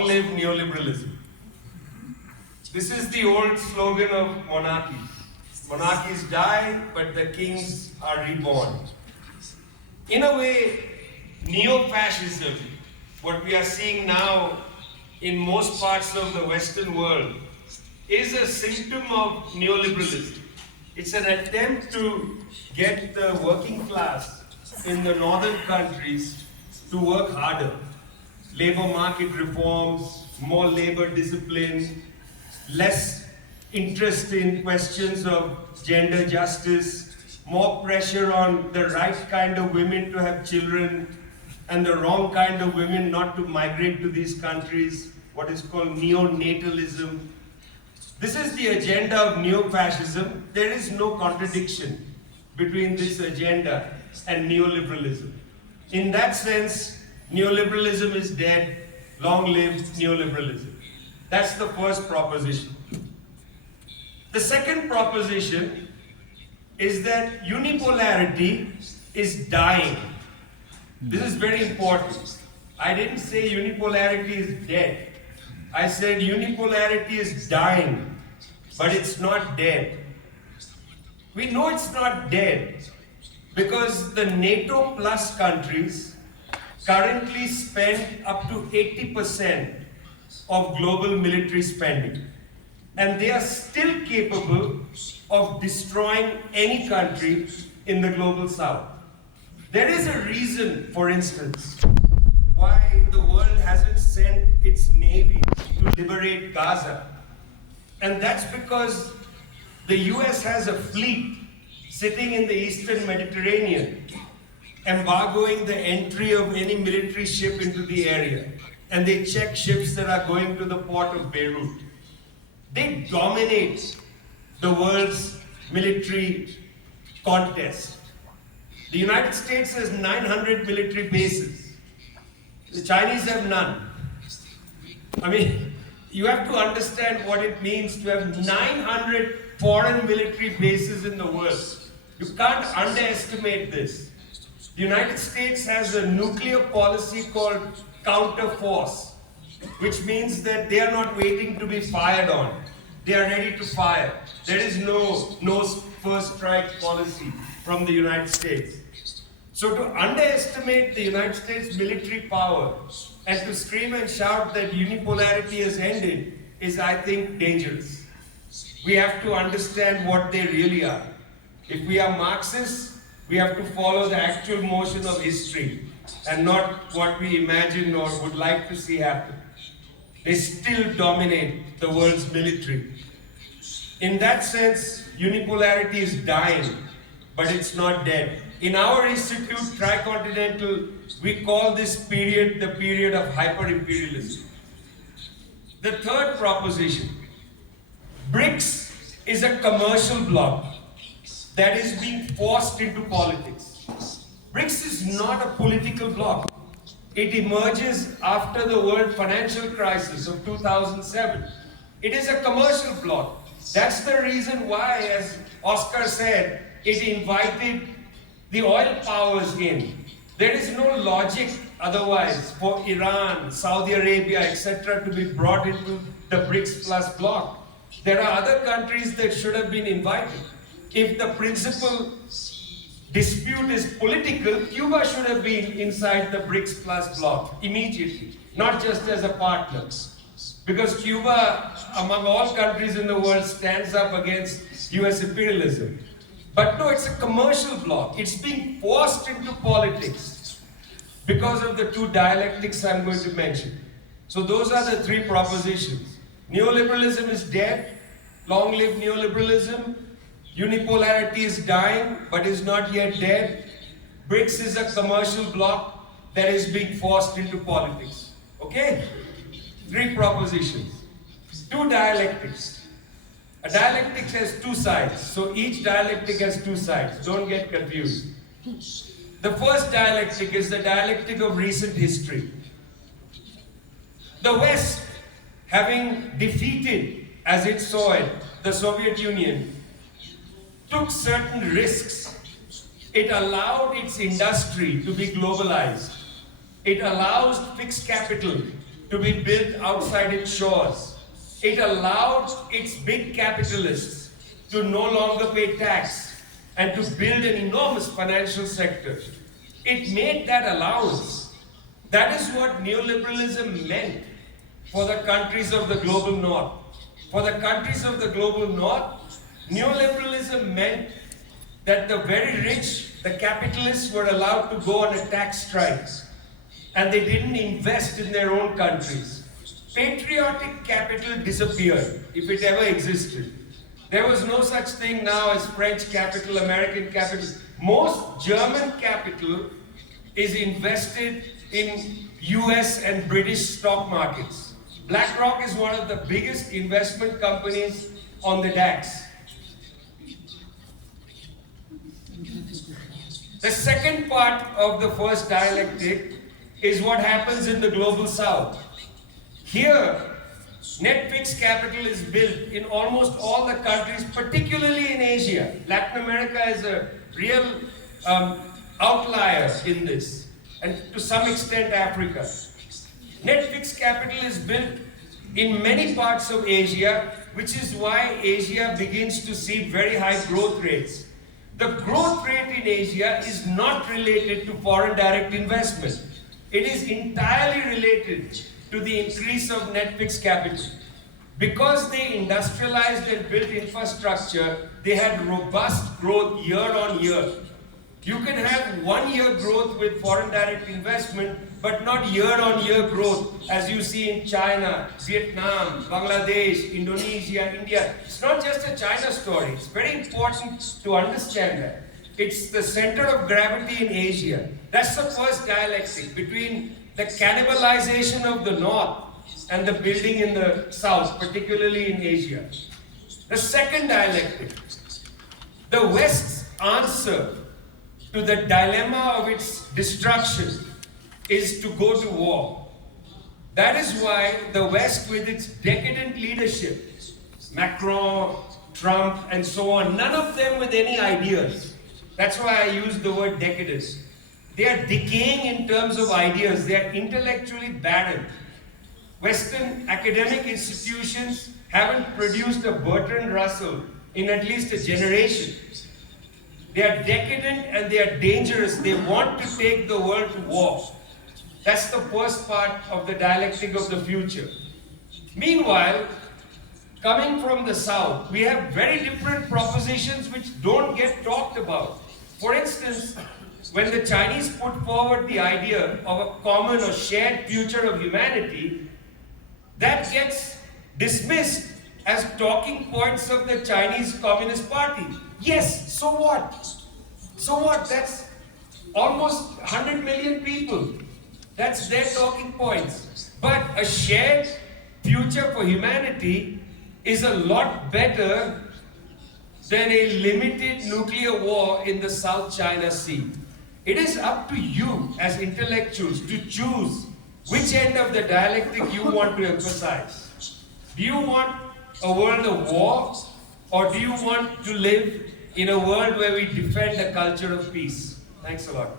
long live neoliberalism. This is the old slogan of monarchies. Monarchies die, but the kings are reborn. In a way, neo-fascism, what we are seeing now in most parts of the Western world, is a symptom of neoliberalism. It's an attempt to get the working class in the northern countries to work harder. Labor market reforms, more labor discipline, less interest in questions of gender justice, more pressure on the right kind of women to have children and the wrong kind of women not to migrate to these countries, what is called neonatalism. This is the agenda of neo-fascism. There is no contradiction between this agenda and neoliberalism. In that sense, neoliberalism is dead. Long live neoliberalism. That's the first proposition. The second proposition is that unipolarity is dying. This is very important. I didn't say unipolarity is dead. I said unipolarity is dying, but it's not dead. We know it's not dead because the NATO plus countries currently spend up to 80% of global military spending. And they are still capable of destroying any country in the global south. There is a reason, for instance, why the world hasn't sent its navy to liberate Gaza. And that's because the US has a fleet sitting in the Eastern Mediterranean, embargoing the entry of any military ship into the area. And they check ships that are going to the port of Beirut. They dominate the world's military contest. The United States has 900 military bases. The Chinese have none. I mean, you have to understand what it means to have 900 foreign military bases in the world. You can't underestimate this. The United States has a nuclear policy called counterforce, which means that they are not waiting to be fired on. They are ready to fire. There is no first strike policy from the United States. So to underestimate the United States military power and to scream and shout that unipolarity has ended is, I think, dangerous. We have to understand what they really are. If we are Marxists, we have to follow the actual motion of history and not what we imagine or would like to see happen. They still dominate the world's military. In that sense, unipolarity is dying, but it's not dead. In our institute, Tricontinental, we call this period the period of hyperimperialism. The third proposition, BRICS is a commercial bloc that is being forced into politics. BRICS is not a political bloc. It emerges after the world financial crisis of 2007. It is a commercial bloc. That's the reason why, as Oscar said, it invited the oil powers in. There is no logic otherwise for Iran, Saudi Arabia, etc. to be brought into the BRICS plus bloc. There are other countries that should have been invited. If the principal dispute is political, Cuba should have been inside the BRICS plus bloc immediately, not just as a partner. Because Cuba, among all countries in the world, stands up against US imperialism. But no, it's a commercial bloc. It's being forced into politics because of the two dialectics I'm going to mention. So those are the three propositions. Neoliberalism is dead. Long live neoliberalism. Unipolarity is dying, but is not yet dead. BRICS is a commercial bloc that is being forced into politics. Okay? Three propositions. Two dialectics. A dialectic has two sides, so each dialectic has two sides. Don't get confused. The first dialectic is the dialectic of recent history. The West, having defeated, as it saw it, the Soviet Union, took certain risks. It allowed its industry to be globalized. It allows fixed capital to be built outside its shores. It allowed its big capitalists to no longer pay tax and to build an enormous financial sector. It made that allowance. That is what neoliberalism meant for the countries of the global north. For the countries of the global north, neoliberalism meant that the very rich, the capitalists, were allowed to go on a tax strike, and they didn't invest in their own countries. Patriotic capital disappeared, if it ever existed. There was no such thing now as French capital, American capital. Most German capital is invested in US and British stock markets. BlackRock is one of the biggest investment companies on the DAX. The second part of the first dialectic is what happens in the global south. Here, net fixed capital is built in almost all the countries, particularly in Asia. Latin America is a real outlier in this, and to some extent Africa. Net fixed capital is built in many parts of Asia, which is why Asia begins to see very high growth rates. The growth rate in Asia is not related to foreign direct investment. It is entirely related to the increase of net fixed capital. Because they industrialized and built infrastructure, they had robust growth year on year. You can have 1 year growth with foreign direct investment, but not year-on-year growth as you see in China, Vietnam, Bangladesh, Indonesia, India. It's not just a China story. It's very important to understand that. It's the center of gravity in Asia. That's the first dialectic between the cannibalization of the north and the building in the south, particularly in Asia. The second dialectic, the West's answer to the dilemma of its destruction is to go to war. That is why the West, with its decadent leadership, Macron, Trump, and so on, none of them with any ideas. That's why I use the word decadence. They are decaying in terms of ideas. They are intellectually barren. Western academic institutions haven't produced a Bertrand Russell in at least a generation. They are decadent and they are dangerous. They want to take the world to war. That's the first part of the dialectic of the future. Meanwhile, coming from the South, we have very different propositions which don't get talked about. For instance, when the Chinese put forward the idea of a common or shared future of humanity, that gets dismissed as talking points of the Chinese Communist Party. Yes, so what? So what? That's almost 100 million people. That's their talking points. But a shared future for humanity is a lot better than a limited nuclear war in the South China Sea. It is up to you as intellectuals to choose which end of the dialectic you want to emphasize. Do you want a world of war, or do you want to live in a world where we defend a culture of peace? Thanks a lot.